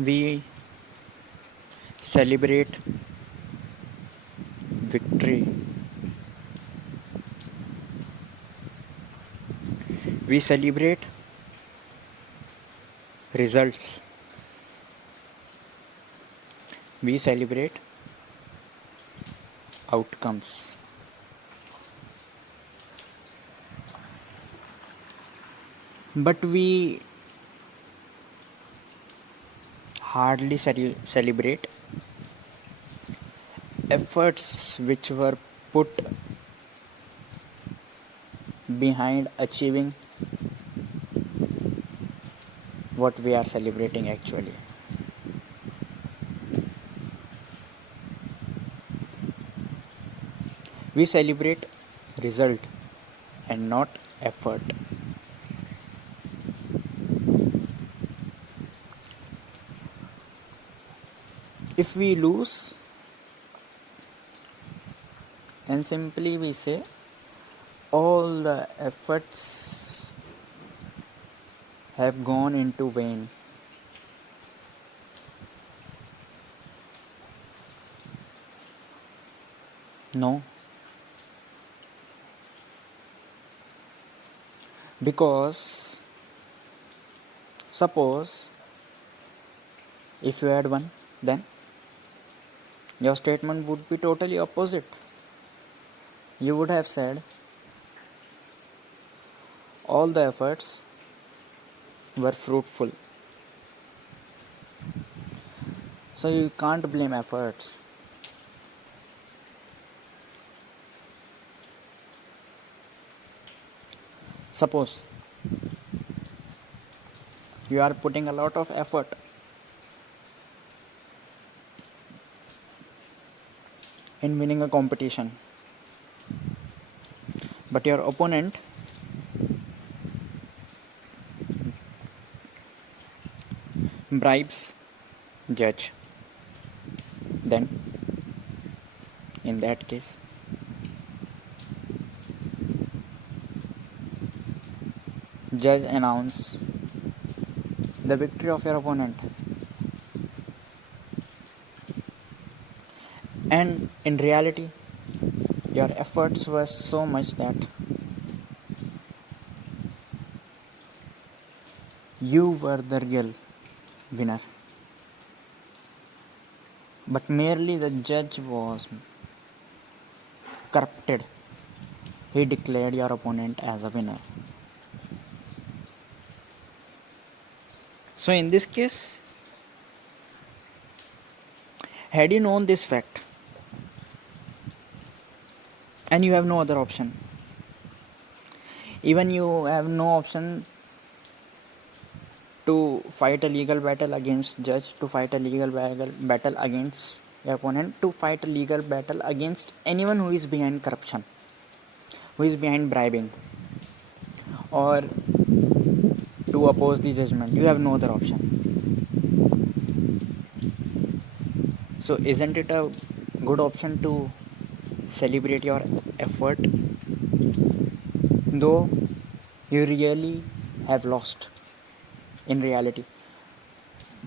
We celebrate victory. We celebrate results. We celebrate outcomes. But we hardly celebrate efforts which were put behind achieving what we are celebrating actually. We celebrate result and not effort. If we lose, and simply we say all the efforts have gone into vain. No, because suppose if you had won, then your statement would be totally opposite. You would have said all the efforts were fruitful. So you can't blame efforts. Suppose you are putting a lot of effort in winning a competition, but your opponent bribes judge. Then, in that case, judge announce the victory of your opponent. And in reality, your efforts were so much that you were the real winner. But merely the judge was corrupted. He declared your opponent as a winner. So in this case, had you known this fact, and you have no other option, even you have no option to fight a legal battle against judge, to fight a legal battle against your opponent, to fight a legal battle against anyone who is behind corruption, who is behind bribing, or to oppose the judgment. You have no other option. So isn't it a good option to celebrate your effort, though you really have lost in reality,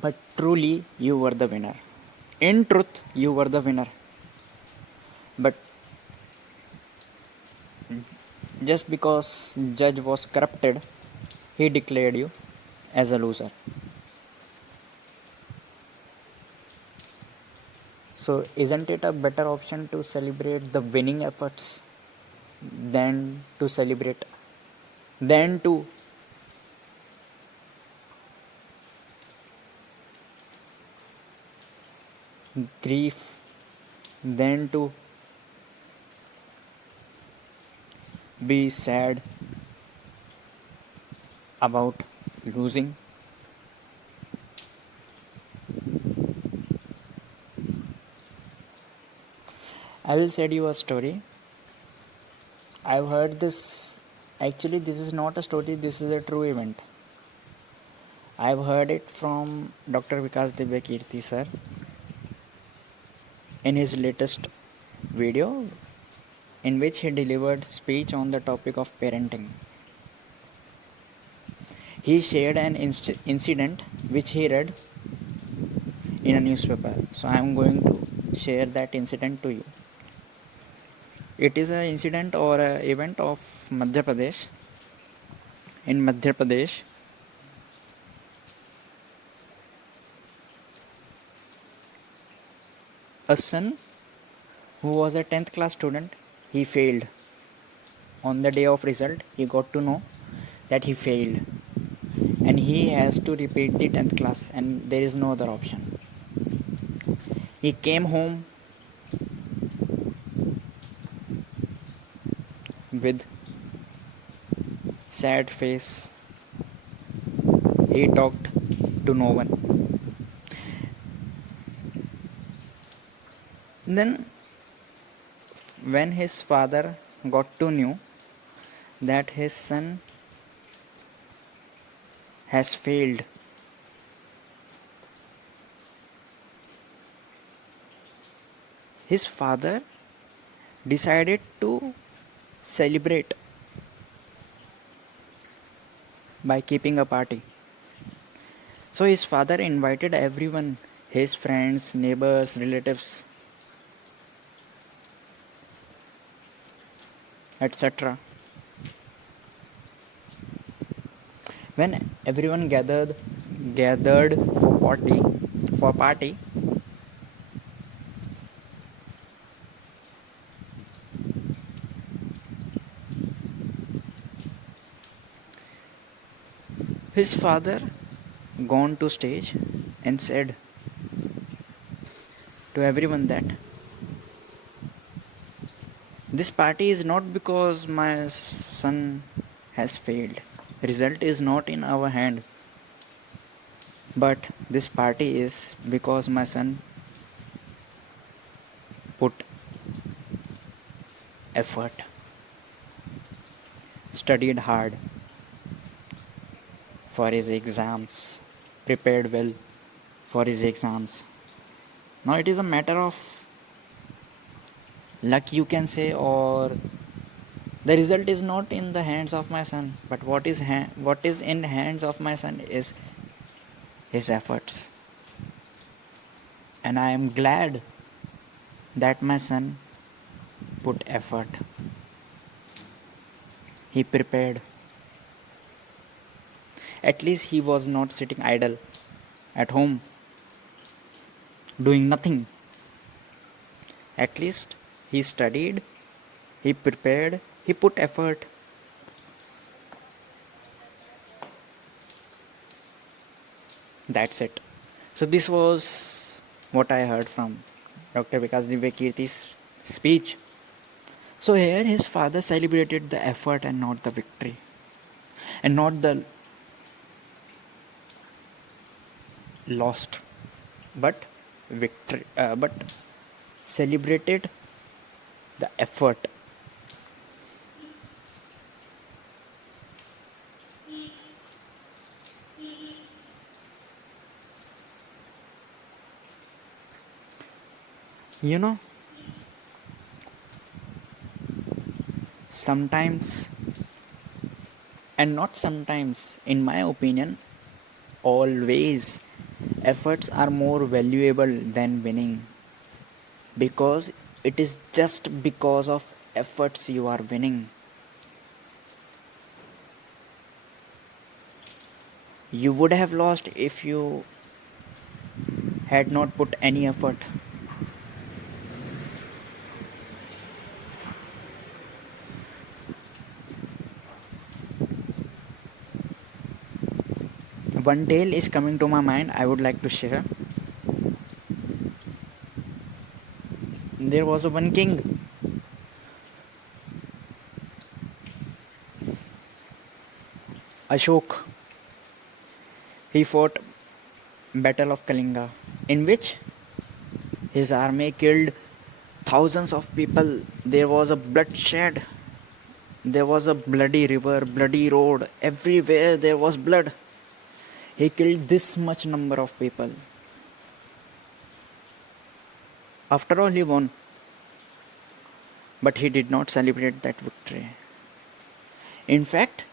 but truly you were the winner. In truth, you were the winner, but just because judge was corrupted, he declared you as a loser. So isn't it a better option to celebrate the winning efforts than to celebrate, than to grief, than to be sad about losing? I will tell you a story. I've heard this. Actually, this is not a story, this is a true event. I've heard it from Dr. Vikas Divyakirti sir in his latest video, in which he delivered speech on the topic of parenting. He shared an incident which he read in a newspaper. So I am going to share that incident to you. It is an incident or an event of Madhya Pradesh. In Madhya Pradesh, a son who was a 10th class student, he failed. On the day of result, he got to know that he failed, and he has to repeat the 10th class, and there is no other option. He came home with sad face. He talked to no one. Then when his father got to know that his son has failed, his father decided to celebrate by keeping a party. So his father invited everyone, his friends, neighbors, relatives, etc. When everyone gathered for party, his father gone to stage and said to everyone that this party is not because my son has failed. Result is not in our hand. But this party is because my son put effort, studied hard for his exams, prepared well for his exams. Now it is a matter of luck, you can say, or the result is not in the hands of my son, but what is in hands of my son is his efforts. And I am glad that my son put effort. He prepared. At least he was not sitting idle at home doing nothing. At least he studied, he prepared, he put effort. That's it. So this was what I heard from Dr. Vikas Divyakirti's speech. So here his father celebrated the effort and not the victory, and not the lost, but victory, but celebrated the effort. You know, sometimes, and not sometimes, in my opinion, always, efforts are more valuable than winning, because it is just because of efforts you are winning. You would have lost if you had not put any effort. One tale is coming to my mind, I would like to share. There was a one king. Ashok. He fought Battle of Kalinga, in which his army killed thousands of people. There was a bloodshed. There was a bloody river, bloody road. Everywhere there was blood. He killed this much number of people. After all, he won. But he did not celebrate that victory. In fact,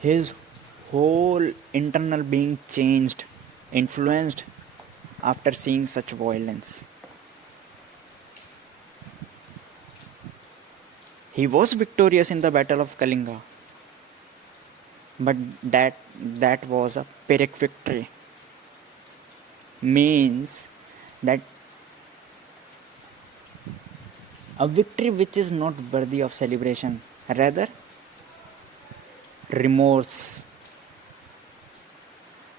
his whole internal being changed, influenced after seeing such violence. He was victorious in the Battle of Kalinga, but that was a Pyrrhic victory. Means that a victory which is not worthy of celebration, rather remorse.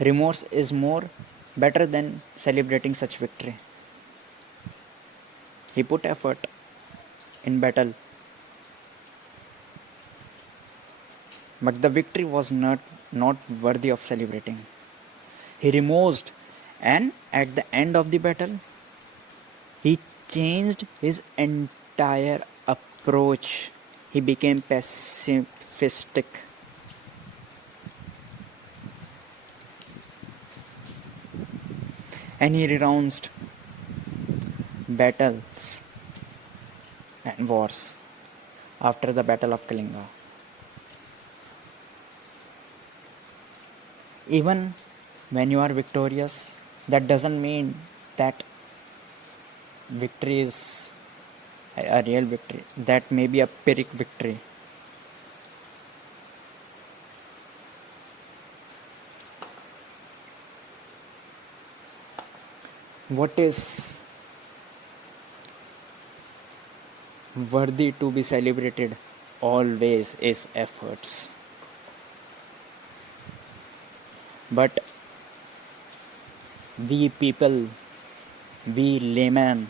Remorse is more better than celebrating such victory. He put effort in battle, but the victory was not worthy of celebrating. He remorsed, and at the end of the battle, he changed his entire approach. He became pacifistic. And he renounced battles and wars after the Battle of Kalinga. Even when you are victorious, that doesn't mean that victory is a real victory. That may be a Pyrrhic victory. What is worthy to be celebrated always is efforts. But we people, we laymen,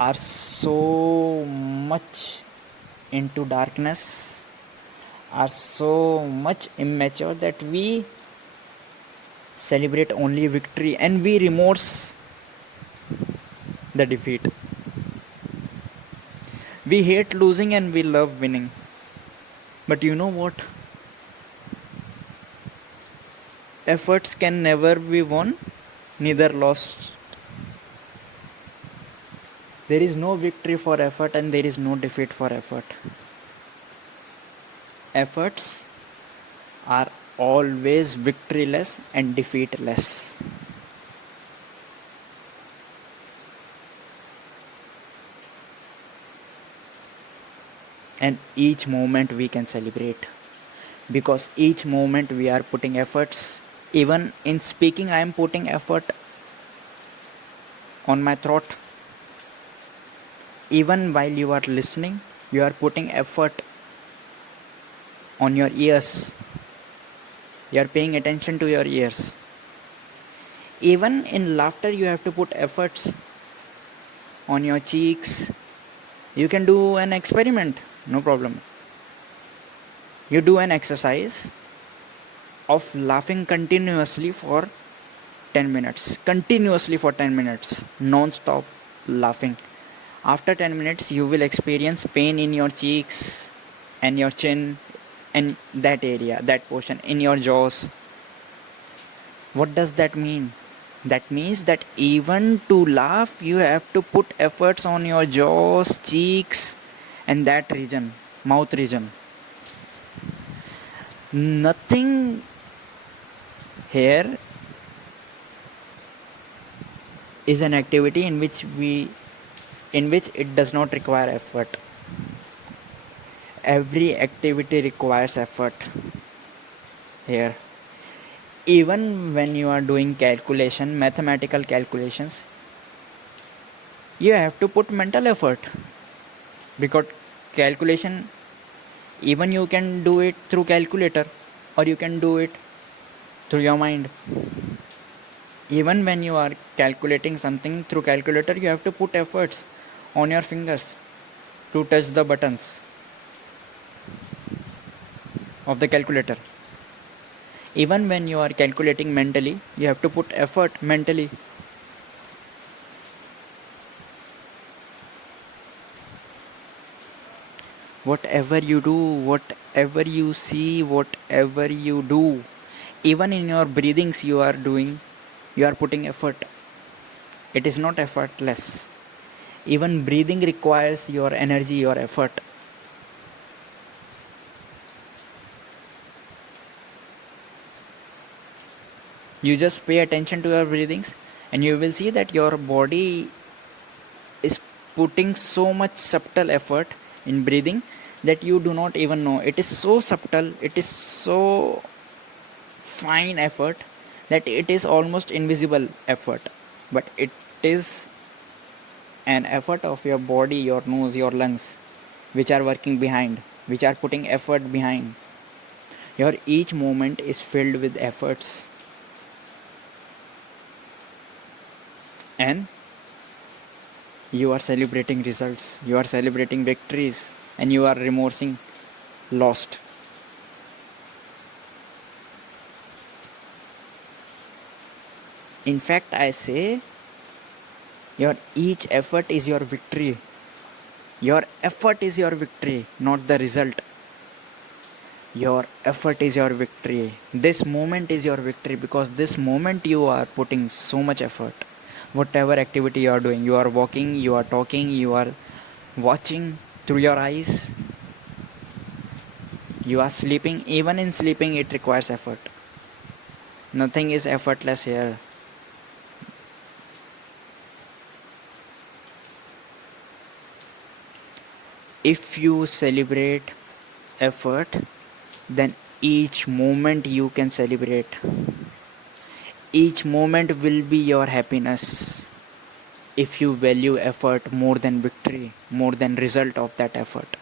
are so much into darkness, are so much immature that we celebrate only victory and we remorse the defeat. We hate losing and we love winning. But you know what? Efforts can never be won, neither lost. There is no victory for effort and there is no defeat for effort. Efforts are always victoryless and defeatless. And each moment we can celebrate, because each moment we are putting efforts. Even in speaking, I am putting effort on my throat. Even while you are listening, you are putting effort on your ears. You are paying attention to your ears. Even in laughter, you have to put efforts on your cheeks. You can do an experiment, no problem. You do an exercise of laughing continuously for 10 minutes. Continuously for 10 minutes. Non-stop laughing. After 10 minutes, you will experience pain in your cheeks and your chin and that area, that portion, in your jaws. What does that mean? That means that even to laugh, you have to put efforts on your jaws, cheeks, and that region, mouth region. Nothing here is an activity in which it does not require effort. Every activity requires effort here. Even when you are doing mathematical calculations, you have to put mental effort, because calculation, even you can do it through calculator or you can do it through your mind. Even when you are calculating something through calculator, you have to put efforts on your fingers to touch the buttons of the calculator. Even when you are calculating mentally, you have to put effort mentally. Whatever you do, whatever you see, whatever you do, even in your breathings you are putting effort. It is not effortless. Even breathing requires your energy, your effort. You just pay attention to your breathings, and you will see that your body is putting so much subtle effort in breathing that you do not even know. It is so subtle, it is so fine effort that it is almost invisible effort, but it is an effort of your body, your nose, your lungs, which are working behind, which are putting effort behind. Your each moment is filled with efforts, and you are celebrating results, you are celebrating victories, and you are remorsing lost. In fact, I say your each effort is your victory. Your effort is your victory, not the result. Your effort is your victory. This moment is your victory, because this moment you are putting so much effort. Whatever activity you are doing, you are walking, you are talking, you are watching through your eyes, you are sleeping. Even in sleeping, it requires effort. Nothing is effortless here. If you celebrate effort, then each moment you can celebrate. Each moment will be your happiness if you value effort more than victory, more than result of that effort.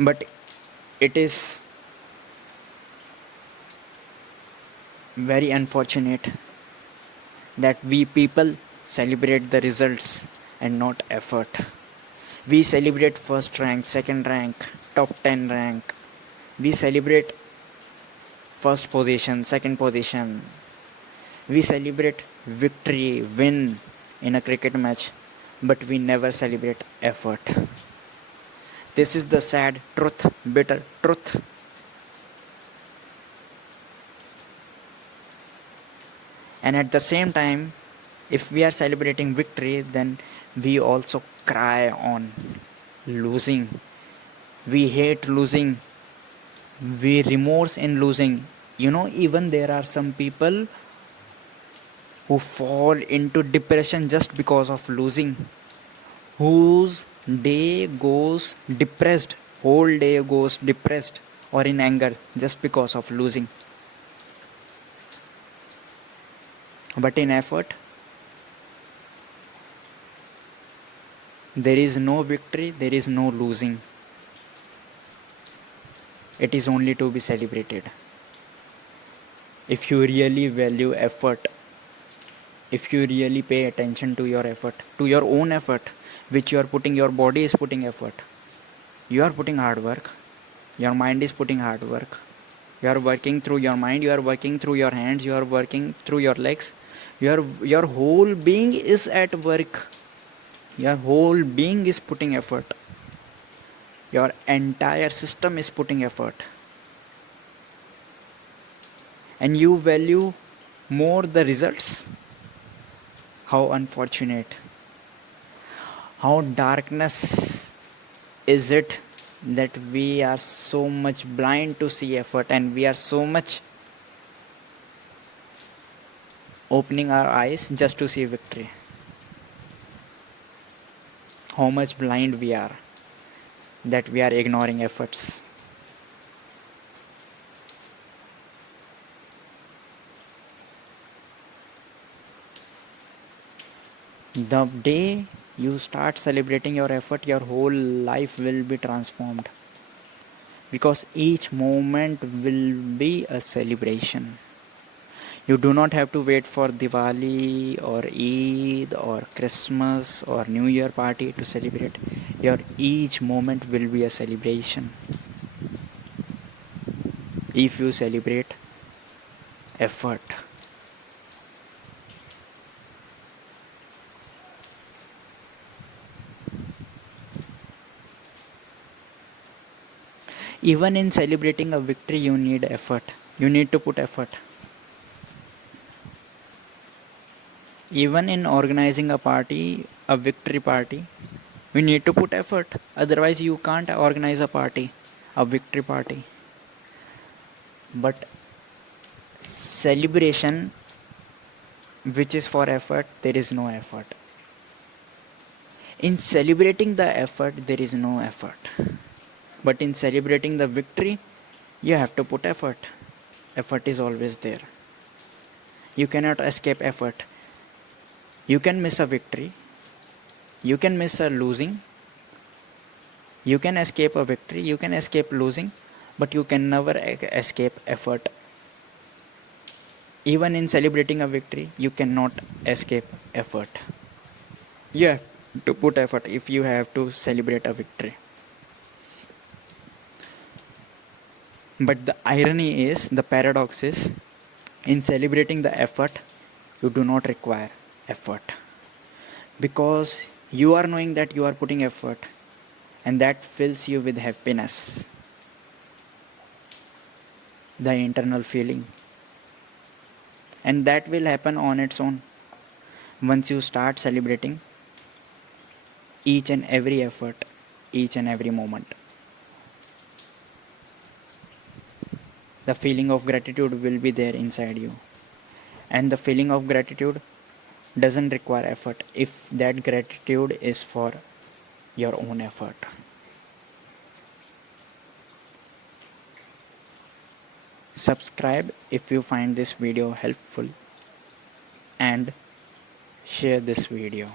But it is very unfortunate that we people celebrate the results and not effort. We celebrate first rank, second rank, top 10 rank. We celebrate first position, second position. We celebrate victory, win in a cricket match, but we never celebrate effort. This is the sad truth, bitter truth. And at the same time, if we are celebrating victory, then we also cry on losing. We hate losing. We remorse in losing. Even there are some people who fall into depression just because of losing, whose day goes depressed, whole day goes depressed or in anger just because of losing. But in effort, there is no victory, there is no losing. It is only to be celebrated. If you really value effort, if you really pay attention to your effort, to your own effort, which you are putting, your body is putting effort. You are putting hard work. Your mind is putting hard work. You are working through your mind, you are working through your hands, you are working through your legs. Your whole being is at work. Your whole being is putting effort. Your entire system is putting effort. And you value more the results. How unfortunate. How darkness is it that we are so much blind to see effort, and we are so much opening our eyes just to see victory. How much blind we are that we are ignoring efforts. The day you start celebrating your effort, your whole life will be transformed, because each moment will be a celebration. You do not have to wait for Diwali or Eid or Christmas or New Year party to celebrate. Your each moment will be a celebration if you celebrate effort. Even in celebrating a victory, you need effort. You need to put effort. Even in organizing a party, a victory party, we need to put effort. Otherwise, you can't organize a party, a victory party. But celebration which is for effort, there is no effort. In celebrating the effort, there is no effort. But in celebrating the victory, you have to put effort. Effort is always there. You cannot escape effort. You can miss a victory. You can miss a losing. You can escape a victory. You can escape losing. But you can never escape effort. Even in celebrating a victory, you cannot escape effort. You have to put effort if you have to celebrate a victory. But the irony is, the paradox is, in celebrating the effort, you do not require effort. Because you are knowing that you are putting effort, and that fills you with happiness. The internal feeling. And that will happen on its own once you start celebrating each and every effort, each and every moment. The feeling of gratitude will be there inside you. And the feeling of gratitude doesn't require effort if that gratitude is for your own effort. Subscribe if you find this video helpful and share this video.